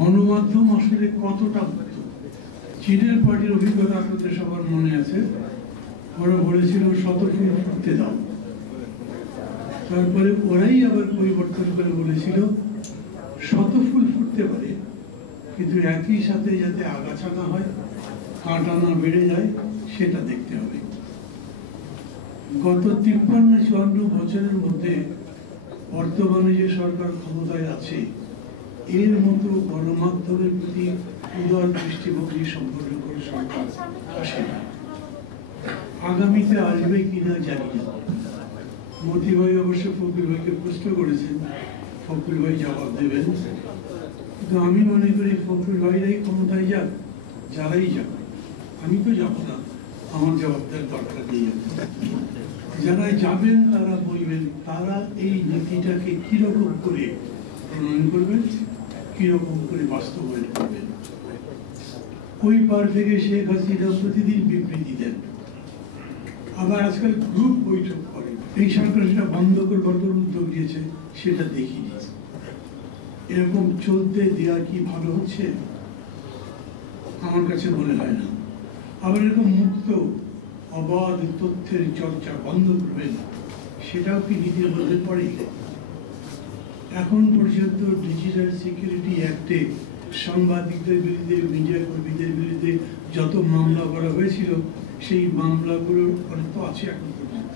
গণমাধ্যম আসলে কতটা মুক্ত। চীনের পার্টির অভিজ্ঞতা আপনাদের সবার মনে আছে, ওরা বলেছিল শতফুল ফুটতে দাও। তারপরে ওরাই আবার পরিবর্তন করে বলেছিল শতফুল ফুটতে পারে, কিন্তু একই সাথে যাতে আগাছা না হয়, কাঁটা না বেড়ে যায়, সেটা দেখতে হবে। গত 53-54 বছরের মধ্যে বর্তমানে যে সরকার ক্ষমতায় আছে, এর মতো গণমাধ্যমের প্রতি উদার দৃষ্টিভঙ্গি সম্পন্ন করে সরকার আসে না। আগামীতে আসবে কিনা জানি না। মতি ভাই অবশ্য ফখরুল ভাইকে প্রশ্ন করেছেন, ফখরুল ভাই জবাব দেবেন, কিন্তু আমি মনে করি ফখরুল ভাইরাই ক্ষমতায় যাক, যারাই যাক, আমি তো যাব না, আমার জবাব দেওয়ার দরকার নেই। যারা যাবেন তারা বলবেন তারা এই নীতিটাকে কিরকম করে প্রণয়ন করবেন, কিরকম করে বাস্তবায়ন করবেন। ওই পার থেকে শেখ হাসিনা প্রতিদিন বিবৃতি দেন, আবার আজকাল গ্রুপ বৈঠক করে। এই সরকার সেটা বন্ধ করবার উদ্যোগ নিয়েছে, সেটা দেখিনি। এরকম চলতে দেওয়া কি ভালো হচ্ছে? আমার কাছে মনে হয় না। আবার এরকম মুক্ত অবাধ তথ্যের চর্চা বন্ধ করবেন, সেটাও কি নীতির মধ্যে পড়ে? এখন পর্যন্ত ডিজিটাল সিকিউরিটি অ্যাক্টে সাংবাদিকদের বিরুদ্ধে, মিডিয়া কর্মীদের বিরুদ্ধে যত মামলা করা হয়েছিল, সেই মামলাগুলোর অনেক আছে এখন পর্যন্ত।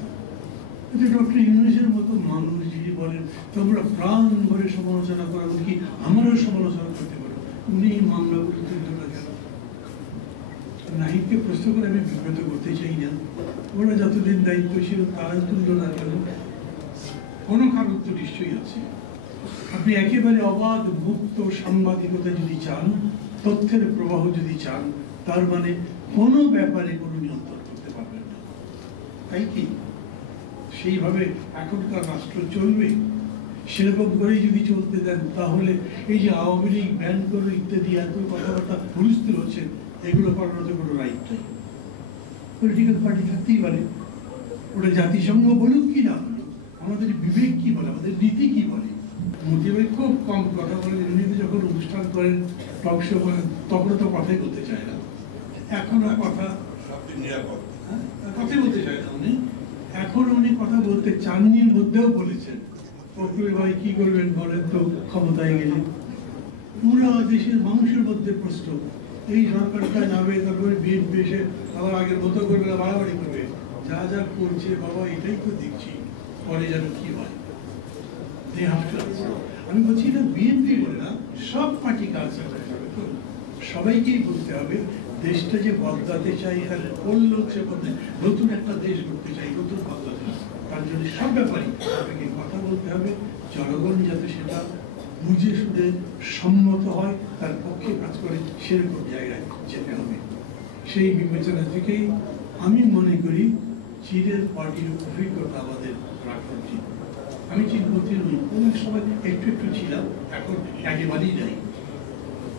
ডক্টর ইউনূসের মতো মানুষ যিনি বলেন তোমরা প্রাণ ভরে সমালোচনা করা, কি আমারও সমালোচনা করতে পারো, উনি এই মামলাগুলো তুলতে না কেন? নাহিদকে প্রশ্ন করে আমি বিব্রত করতে চাই না, ওরা যতদিন দায়িত্ব ছিল তারা তুলল না কেন? কোনো কারণ তো নিশ্চয়ই আছে। আপনি একেবারে অবাধ মুক্ত সাংবাদিকতা যদি চান, তথ্যের প্রবাহ যদি চান, তার মানে কোনো ব্যাপারে কোনো নিয়ন্ত্রণ করতে পারবেন না, তাই কি? সেইভাবে এখনকার রাষ্ট্র চলবে? সেরকম করেই যদি চলতে দেন, তাহলে এই যে আওয়ামী লীগ ব্যান করো ইত্যাদি এত কথাবার্তা হুলস্থুল হচ্ছে, এগুলো করার তো কোনো রাইট নেই। পলিটিক্যাল পার্টি থাকতেই পারে, ওটা জাতিসংঘ বলুক কি না বলুক, আমাদের বিবেক কি বলে, আমাদের নীতি কি বলে। মতি ভাই খুব কম কথা বলেন, এমনিতে যখন অনুষ্ঠান করেন, টক শো করেন, তখন তো কথাই বলতে চায় না। এখনো কথাই বলতে চায় না উনি। এখন উনি কথা বলতে চাননি, মধ্যেও বলেছেন ফখরুল ভাই কি করবেন বলেন তো ক্ষমতায় গেলে। পুরো দেশের মানুষের মধ্যে প্রশ্ন, এই সরকারটা যাবে, তারপরে বিএনপি এসে আবার আগের মতো করবে, বাড়াবাড়ি করবে, যা যা করছে বাবা এটাই তো দেখছি, পরে যেন কি হয়। আমি বলছি না বিএনপি বলে না, সব পার্টি কাজ সবাইকেই বলতে হবে দেশটা যে বদলাতে চাই, এখানে নতুন একটা দেশ করতে চাই, নতুন বাংলাদেশ, তার জন্য সব ব্যাপারে আপনাকে কথা বলতে হবে। জনগণ যাতে সেটা বুঝে শুনে সম্মত হয়, তার পক্ষে কাজ করে, সেরকম জায়গায় যেতে হবে। সেই বিবেচনা থেকেই আমি মনে করি চীনের পার্টির অভিজ্ঞতা আমাদের রাখা উচিত। আমি চীনপন্থী নই, অনেক সময় একটু একটু ছিলাম, এখন একেবারেই নাই।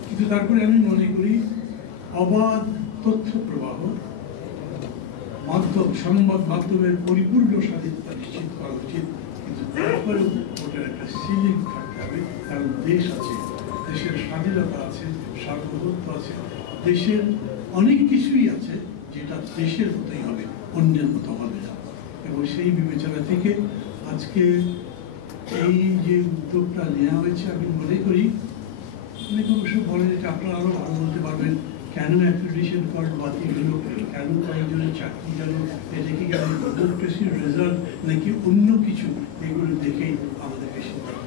কিন্তু তারপরে আমি মনে করি অবাধ তথ্য প্রবাহ, মাধ্যম, সংবাদ মাধ্যমের পরিপূর্ণ স্বাধীনতা নিশ্চিত করা উচিত। কিন্তু তারপরেও ওটার একটা সিলিং থাকতে হবে, কারণ দেশ আছে, দেশের স্বাধীনতা আছে, সার্বভৌমত্ব আছে, দেশের অনেক কিছুই আছে যেটা দেশের মতোই হবে, অন্যের মতো হবে না। এবং সেই বিবেচনা থেকে আজকে এই যে উদ্যোগটা নেওয়া হয়েছে, আমি মনে করি অনেক অবশ্য বলেন এটা আপনারা আরো ভালো বলতে পারবেন, কেন অ্যাক্রিডিটেশন কার্ড বাতিল হলো, কেন কয়েকজনের চাকরি গেল, এটা কি ডেমোক্রেসির রেজাল্ট নাকি অন্য কিছু, এগুলো দেখেই আমাদেরকে সিদ্ধান্ত